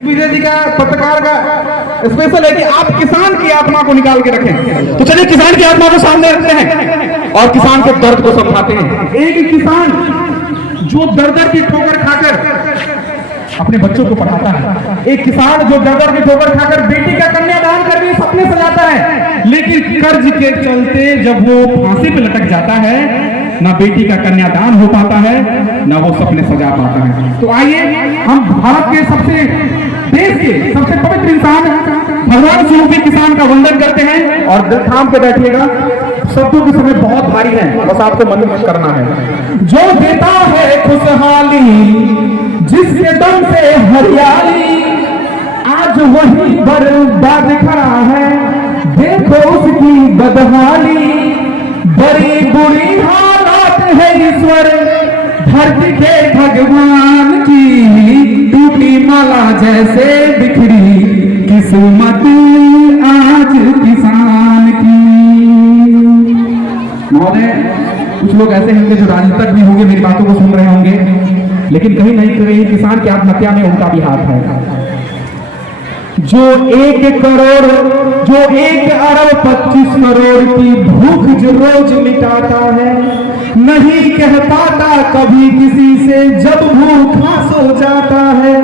विजय जी का पत्रकार का स्पेशल है कि आप किसान की आत्मा को निकाल के रखें। तो चलिए किसान की आत्मा को सामने रखते हैं और किसान के दर्द को समझाते हैं। एक किसान जो दर की ठोकर खाकर अपने बच्चों को पढ़ाता है, एक किसान जो दर की ठोकर खाकर बेटी का कन्यादान करके सपने सजाता है, लेकिन कर्ज के चलते जब वो फांसी पे लटक जाता है, ना बेटी का कन्यादान हो पाता है, ना वो सपने सजा पाता है। तो आइए हम भारत के देश के सबसे पवित्र इंसान भगवान स्वरूपी किसान का वंदन करते हैं। और दिल थाम के बैठिएगा, शब्दों के समय बहुत भारी है, बस आपको मन करना है। जो देता है खुशहाली, जिसके दम से हरियाली, आज वही बर्बाद खड़ा है, देखो उसकी बदहाली। बड़ी बुरी हालात है ईश्वर धरती के भगवान की, टूटी माला जैसे बिखरी किस्मत आज किसान की। महोदय, कुछ लोग ऐसे होंगे जो राजनीतिक भी होंगे, मेरी बातों को सुन रहे होंगे, लेकिन कहीं नहीं कहीं किसान की आत्महत्या में उनका भी हाथ है। जो 1 अरब 25 करोड़ की भूख जो रोज मिटाता है, नहीं कह पाता कभी किसी से जब भूखा सो जाता है,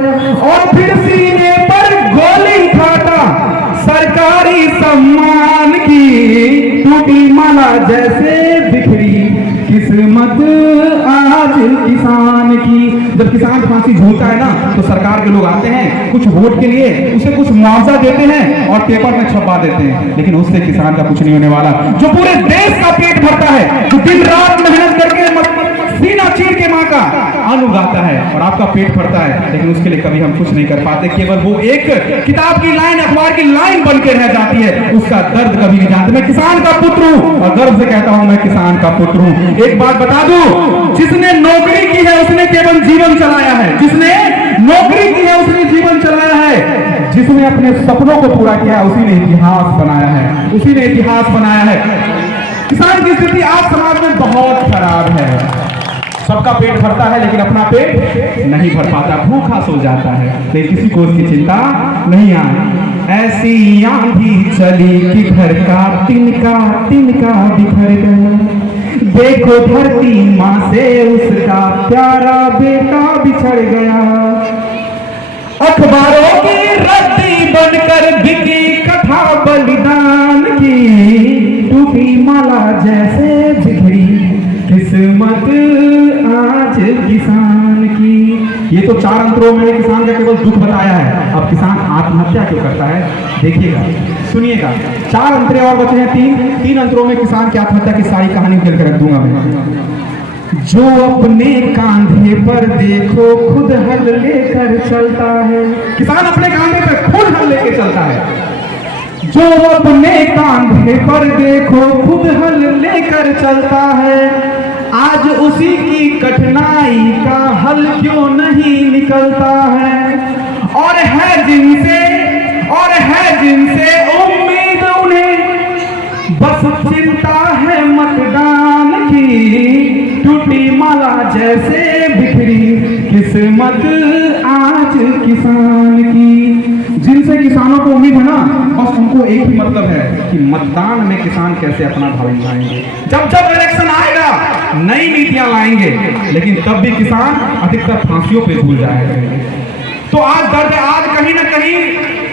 और फिर सीने पर गोली खाता सरकारी सम्मान की, टूटी माला जैसे बिखरी किस्मत आज किसान की। जब किसान फांसी झूलता है ना, तो सरकार के लोग आते हैं कुछ वोट के लिए, उसे कुछ मुआवजा देते हैं और पेपर में छपवा देते हैं, लेकिन उससे किसान का कुछ नहीं होने वाला। जो पूरे देश का पेट भरता है, जो दिन रात मेहनत करके सीना चीर के माँ का अन्न उगाता है और आपका पेट भरता है, लेकिन उसके लिए कभी हम कुछ नहीं कर पाते। केवल वो एक किताब की लाइन, अखबार की लाइन बन के रह जाती है, उसका दर्द कभी नहीं जानते। मैं किसान का पुत्र हूं और गर्व से कहता हूं मैं किसान का पुत्र हूं। एक बात बता दूं, जिसने नौकरी की है उसने केवल जीवन चलाया है, जिसने नौकरी की है उसने जीवन चलाया है, जिसने अपने सपनों को पूरा किया है उसी ने इतिहास बनाया है, उसी ने इतिहास बनाया है। किसान की स्थिति आज समाज में बहुत खराब है। सबका पेट भरता है लेकिन अपना पेट नहीं भर पाता, भूखा सो जाता है, लेकिन किसी को उसकी चिंता नहीं आई। ऐसी आंधी चली कि घर का तिनका बिखर गया, देखो धरती माँ से उसका प्यारा बेटा बिछड़ गया। अखबारों की रद्दी बनकर बिकी कथा बलिदान की, टूटी माला जैसे बिखरी किस्मत आज किसान की। ये तो 4 अंतरों में किसान का केवल दुख बताया है। अब किसान आत्महत्या क्यों करता है देखिएगा, सुनिएगा। 4 अंतरे और बचे हैं, 3 अंतरों में किसान की आत्महत्या की सारी कहानी खेल कर रख दूंगा मैं। जो अपने कांधे पर देखो खुद हल लेकर चलता है, किसान अपने कांधे पर खुद हल लेकर चलता है। जो अपने कांधे पर देखो खुद हल लेकर चलता है, आज उसी की कठिनाई का हल क्यों नहीं निकलता है। और है जिनसे उम्मीद उन्हें बस चिंता है मतदान की, टूटी माला जैसे बिखरी किस्मत आज किसान की। जिनसे किसानों को उम्मीद है ना, बस उनको एक ही मतलब है कि मतदान में किसान कैसे अपना भाव निभाएंगे। जब इलेक्शन आएगा नई नीतियां लाएंगे, लेकिन तब भी किसान अधिकतर फांसियों पे झूल जाएगा। तो आज दर्द, आज कहीं ना कहीं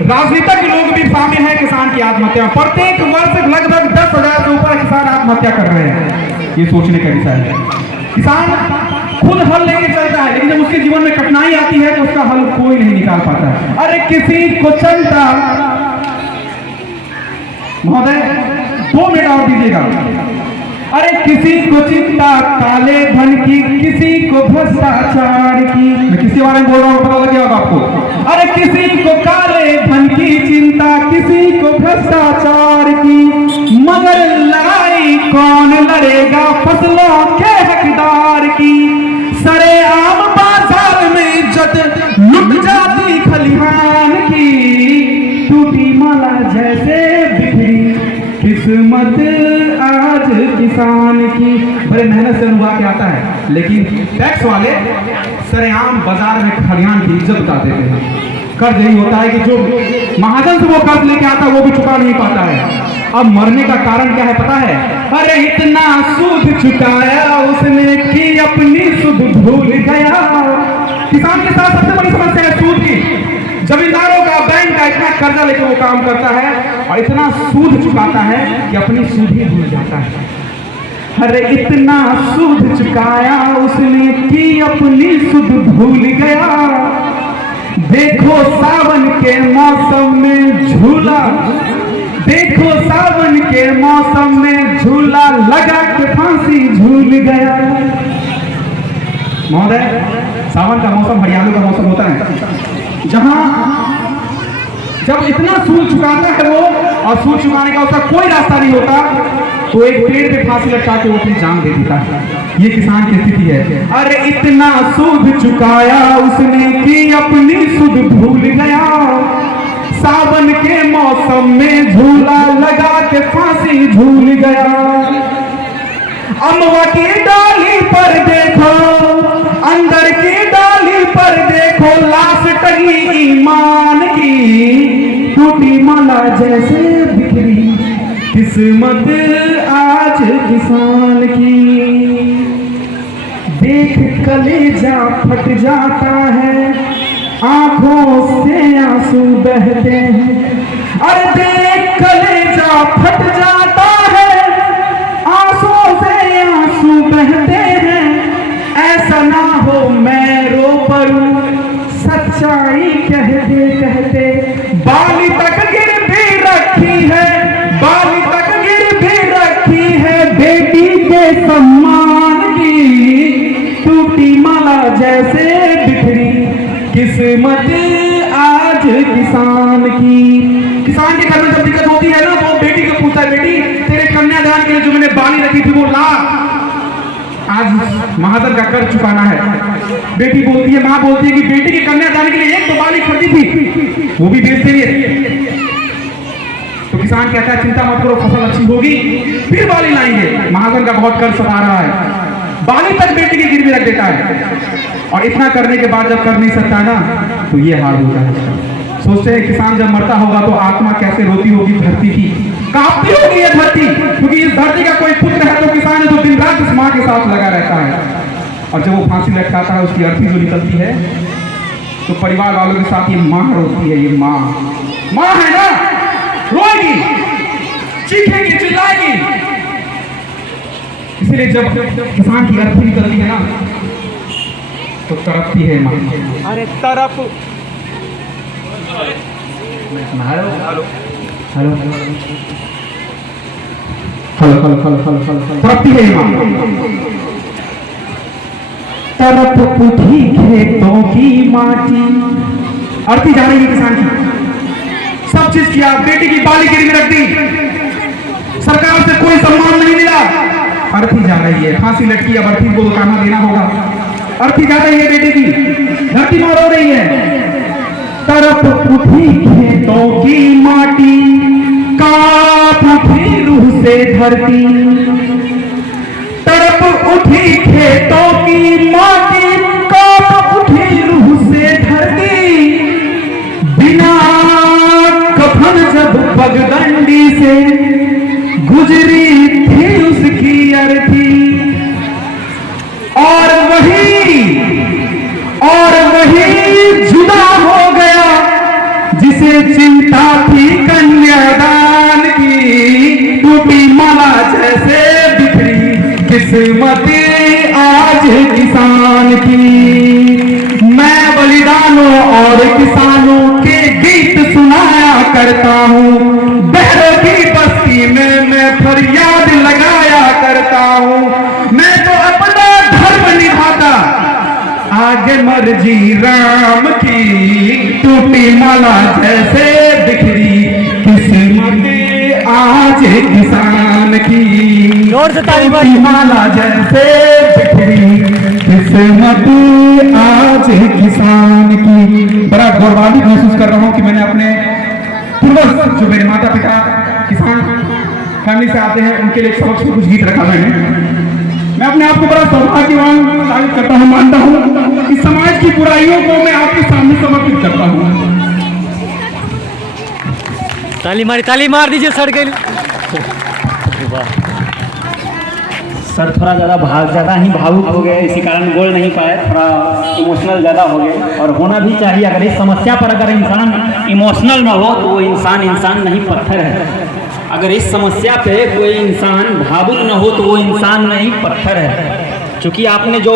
राजनीतिक लोग भी शामिल हैं किसान की आत्महत्या। प्रत्येक वर्ष लगभग 10,000 से ऊपर किसान आत्महत्या कर रहे हैं। ये सोचने का विषय है। किसान खुद हल लेके चलता है, लेकिन जब उसके जीवन में कठिनाई आती है तो उसका हल कोई नहीं निकाल पाता है। अरे किसी को चलता, महोदय 2 मिनट और दीजिएगा। अरे किसी को चिंता काले धन की, किसी को भ्रष्टाचार की। मैं किसी बारे में बोल रहा हूँ, पता लग गया होगा आपको। अरे किसी को काले धन की चिंता, किसी को भ्रष्टाचार की, मगर लड़ाई कौन लड़ेगा फसलों के हकदार की। सरेआम बाजार में इज्जत लुट जाती खलिहान की, टूटी माला जैसे बिखरी किस्मत आज किसान की। बड़े मेहनत से उगा के आता है, लेकिन टैक्स वाले सरेआम बाजार में खलिहान की इज्जत उतार देते हैं। कर्ज यही होता है कि जो महाजन से वो कर्ज लेके आता है वो भी चुका नहीं पाता है। अब मरने का कारण क्या है पता है? अरे इतना सूद चुकाया उसने कि अपनी सुध भूल गया। किसान के साथ सबसे बड़ी समस्या है सूद की। जमींदारों का, बैंक का इतना कर्जा लेके वो काम करता है और इतना सूद चुकाता है कि अपनी सूद ही भूल जाता है। अरे इतना सूद चुकाया उसने कि अपनी सुध भूल गया। देखो सावन के मौसम में झूला, देखो सावन के मौसम में झूला लगा के फांसी झूल गया। महोदय, सावन का मौसम हरियाणा का मौसम होता है जहां जब इतना सूद चुकाता है वो, और सूद चुकाने का उसका कोई रास्ता नहीं होता, तो एक पेड़ पे फांसी लटका के वो अपनी जान दे देता है। ये किसान की स्थिति है। अरे इतना सूद चुकाया उसने कि अपनी सुध भूल गया। सावन के मौसम में झूला लगा के फांसी झूल गया। अमवा की डाली पर देखो, अंदर की डाली पर देखो, लाश टंगी ईमान की, टूटी माला जैसे बिखरी किस्मत आज किसान की। देख कलेजा फट जाता है, आंखों से आंसू बहते हैं। अरे देख कलेजा फट जाता है, आंसू से आंसू बहते हैं। ऐसा ना हो मैं रो पड़ूं, सच्चाई कहते कहते। बाली तक गिर भी रखी है, बाली तक गिर भी रखी है, बेटी के सम्मान की, टूटी माला जैसे बिखरी किस्मत आज किसान की। किसान के घर में जब दिक्कत होती है ना, तो बेटी को पूछता है, बेटी तेरे कन्यादान के लिए जो मैंने बाली रखी थी वो ला, आज महाजन का कर्ज चुकाना है। बेटी बोलती है, माँ बोलती है कि बेटी के कन्यादान के लिए एक तो बाली खरीदी थी, वो भी बेच देंगे। तो किसान कहता है चिंता मत करो, फसल अच्छी होगी फिर बाली लाएंगे। महाजन का बहुत कर्ज सता रहा है, बाली तक बेटी की गिरवी रख देता है। और इतना करने के बाद जब कर नहीं सकता ना, तो ये हाल होता है। सोचते हैं किसान जब मरता होगा तो आत्मा कैसे रोती होगी धरती की, कांपती होगी ये धरती, क्योंकि इस धरती का कोई पुत्र है तो किसान है जो दिन रात इस माँ के साथ लगा रहता है। और जब वो फांसी लटकाता है, उसकी अर्थी जो निकलती है, तो परिवार वालों के साथ ये माँ रोती है। ये माँ है ना, रोएगी, चीखेगी, चिल्लाएगी। इसीलिए जब किसान की अर्थी निकलती है ना, तो तरफती है माँ। अरे तरफ, हेलो हेलो हेलो तरफती है माँ। तरफ उठी खेतों की माटी, अर्थी जा रही है किसान की। सब चीज किया, बेटी की बाली गिरवी रख दी, सरकार से कोई सम्मान नहीं मिला, अर्थी जा रही है, फांसी लटकी। अब अर्थी को कहां देना होगा, अर्थी जा रही है बेटी की, धरती में रो रही है। तरफ उठी खेतों की माटी, कांप उठी रूह से धरती। तरफ उठी खेतों की माटी, कांप उठी रूह से धरती। बिना कफन जब पगडंडी से गुजरी थी उसकी अर्थी, और वही जुदा हो गया जिसे चिंता थी कन्यादान की। टूटी माला जैसे बिखरी किस्मत आज किसान की। मैं बलिदानों और किसानों के गीत सुनाया करता हूँ, बहरों की बस्ती में मैं फरियाद लगाया करता हूँ। मैं तो अपना धर्म निभाता, आगे मर्जी राम की। टूटी माला जैसे बिखरी किस्मत आज किसान की। टूटी माला जैसे बिखरी किस्मत आज किसान की। बड़ा गौरवान्वित महसूस कर रहा हूँ कि मैंने अपने पूर्वज, जो मेरे माता पिता किसान फैमिली से आते हैं, उनके लिए सबक कुछ गीत रखा मैंने। मैं अपने आप को बड़ा सौभाग्यवान साबित करता हूँ, मानता हूँ कि समाज की बुराइयों को मैं आपके सामने समर्पित करता हूँ। ताली मार दीजिए सर के लिए। सर थोड़ा ज़्यादा ही भावुक हो गए, इसी कारण बोल नहीं पाए, थोड़ा इमोशनल ज़्यादा हो गए। और होना भी चाहिए, अगर इस समस्या पर अगर इंसान इमोशनल ना हो तो वो इंसान नहीं, पत्थर है। अगर इस समस्या पे कोई इंसान भावुक न हो तो वो इंसान नहीं, पत्थर है। क्योंकि आपने जो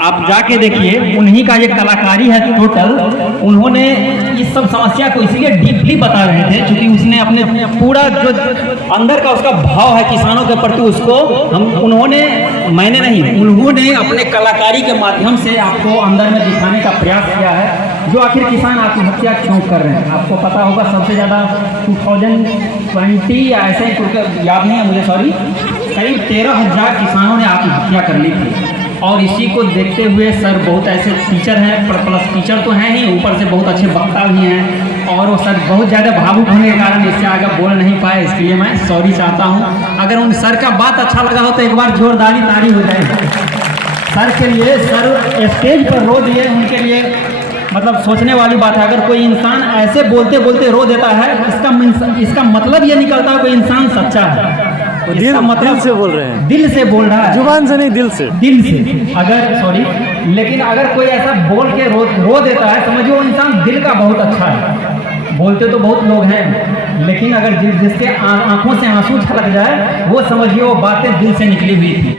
आप जाके देखिए, उन्हीं का ये कलाकारी है टोटल। उन्होंने इस सब समस्या को इसलिए डीपली बता रहे थे क्योंकि उसने अपने पूरा जो अंदर का उसका भाव है किसानों के प्रति, उसको मैंने नहीं, उन्होंने अपने कलाकारी के माध्यम से आपको अंदर में दिखाने का प्रयास किया है। जो आखिर किसान आत्महत्या क्यों कर रहे हैं, आपको पता होगा सबसे ज़्यादा 2020 या ऐसे ही याद नहीं है मुझे, सॉरी, करीब 13,000 किसानों ने आत्महत्या कर ली थी। और इसी को देखते हुए सर बहुत ऐसे टीचर हैं, प्लस टीचर तो हैं ही, ऊपर से बहुत अच्छे वक्ता भी हैं, और वो सर बहुत ज़्यादा भावुक होने के कारण इससे आगे बोल नहीं पाए, इसके लिए मैं सॉरी चाहता हूँ। अगर उन सर का बात अच्छा लगा हो तो एक बार जोरदारी ताली हो जाए सर के लिए। सर स्टेज पर रो दिए, उनके लिए मतलब सोचने वाली बात है। अगर कोई इंसान ऐसे बोलते बोलते रो देता है, इसका मतलब ये निकलता है कोई इंसान सच्चा है। दिल से बोल रहे हैं, दिल से बोल रहा है, जुबान से नहीं, दिल से। लेकिन अगर कोई ऐसा बोल के रो देता है, समझिए वो इंसान दिल का बहुत अच्छा है। बोलते तो बहुत लोग हैं, लेकिन अगर जिसके आंखों से आंसू छलक जाए, वो समझिए वो बातें दिल से निकली हुई थी।